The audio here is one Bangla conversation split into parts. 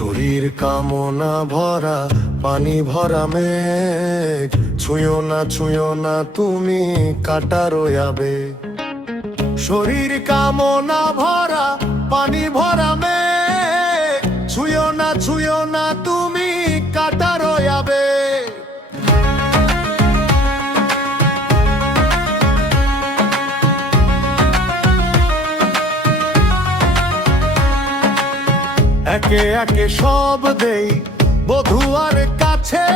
শরীর কামনা ভরা পানি ভরা মেঘ, ছুঁয়ো না তুমি কাঁটা রয়াবে। শরীর কামনা ভরা পানি ভরা মেঘ, ছুঁয়ো না তুমি কাঁটা রয়াবে। একে একে সব দেই বধুয়ার কাছে,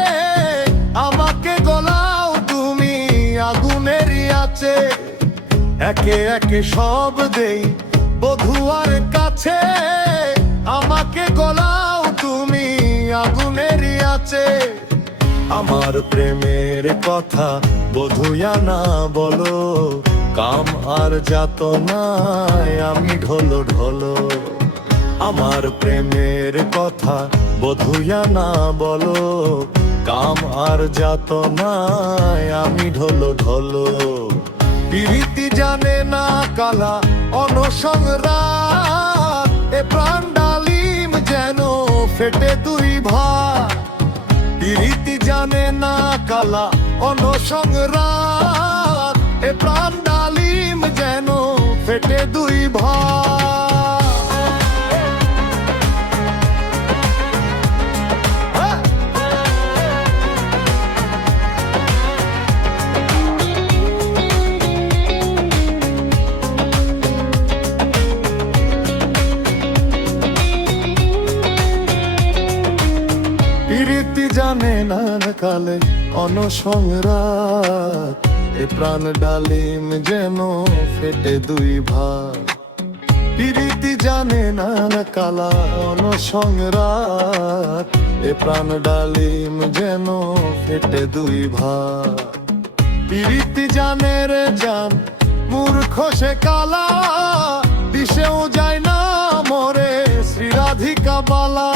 আমাকে গলাও তুমি আগুনেরই আছে। একে একে সব দেই বধুয়ার কাছে, আমাকে গলাও তুমি আগুনেরই আছে। আমার প্রেমের কথা বধুয়া না বলো, কাম আর যাতনায় আমি ঢলো ঢলো। আমার প্রেমের কথা বধুয়া না বলো, কাম আর যাতনায় আমি ঢলো ঢলো। প্রীতি জানে না কালা অনসংরাত, এ প্রাণ ডালিম যেন ফেটে দুই ভাগ। প্রীতি জানে না কালা অনসংরাত, এ প্রাণ ডালিম যেন ফেটে দুই ভাগ। প্রীতি জানে না কালে অনসংরাত, এ প্রাণ ডালিম যেন ফেটে দুই ভাগ। প্রীতি জানে না কালা অনসংরাত, এ প্রাণ ডালিম যেন ফেটে দুই ভাগ। প্রীতি জানে রে জান মূর্খ সে কালা, দিশেও যায় না মরে শ্রীরাধিকা বালা।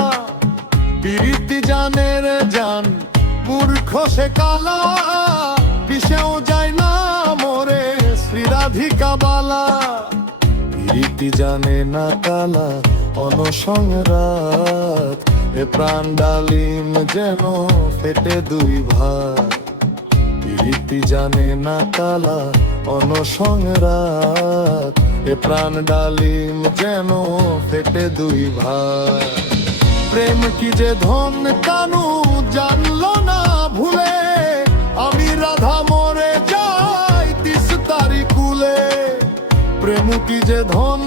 প্রীতি জানে রে জান মূর্খ সে কালা, দিশেও যায় না মরে শ্রীরাধিকা বালা। প্রীতি জানে না কালা অনসংরাত, এ প্রাণ ডালিম যেন ফেটে দুই ভাগ। প্রীতি জানে না কালা অনসংরাত, এ প্রাণ ডালিম যেন ফেটে দুই ভাগ। প্রেম কি যে ধন কানু জানলো না ভুলে, আমি রাধা মরে যাই তিস তারি কুলে। প্রেম কি যে ধন